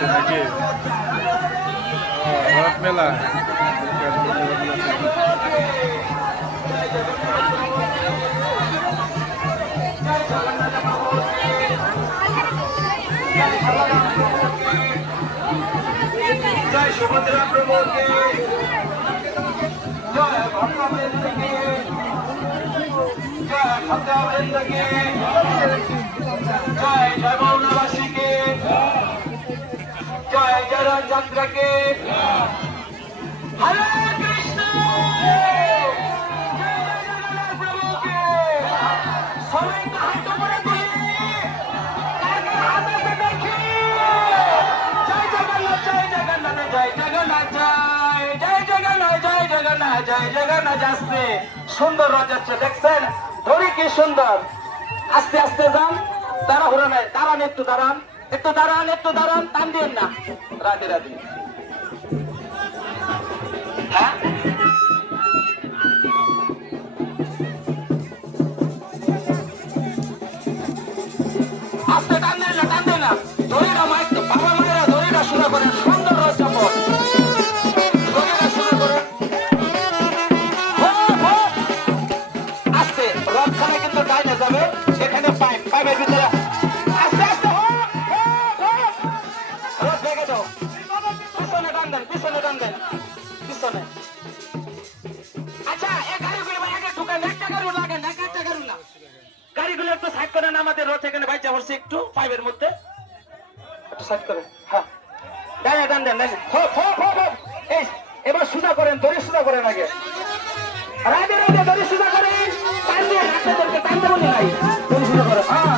আছে নাকি রথ মেলা জয় সুভদ্রা প্রভুকে জয় ভক্তবৃন্দকে জয় ভক্তবৃন্দকে জয় জয় মৌলবাসীকে জয় জয় চন্দ্রকে হরে কৃষ্ণ প্রভুকে সবাই হাত করে তুলি তাকে হাতে দেখি জয় জগন্নাথ জয় জগন্নাথ জয় জগন্নাথ জয় জয় জগন্নাথ জয় জগন্নাথ জয় জগন্নাথ আসছে সুন্দর রথ যাচ্ছে দেখছেন ধরি কি সুন্দর আস্তে আস্তে যান তাড়াহুড়ো নাই দাঁড়ান একটু দাঁড়ান একটু দাঁড়ান একটু দাঁড়ান টান দিন না রাধে রাধে হ্যাঁ আস্তে টান দেন না দড়িটা মাইক বাবা মায়েরা দড়িটা শুরু করেন সুন্দর রথ যাপন দড়িটা শুরু করেন আস্তে রথখানে কিন্তু ডাইনে যাবে এখানে পাইপের ভিতরে আস্তে আস্তে রথ ভেঙে দাও পিছনে টান দেন পিছনে আচ্ছা এই গাড়িগুলো আগে ঢুকান একটা গাড়ি লাগেন একটা গাড়ি না গাড়িগুলো একটু সাইড করেন আমাদের রথ এখানে বাইচা পড়ছে একটু পাইপের মধ্যে একটু সাইড করেন হ্যাঁ টান দেন এই এবার সোজা করেন দড়ি সোজা করেন আগে রাধে রাধে দড়ি সোজা করেন টান দিয়ে রাখতে টান দেবো নাই দড়ি সোজা করেন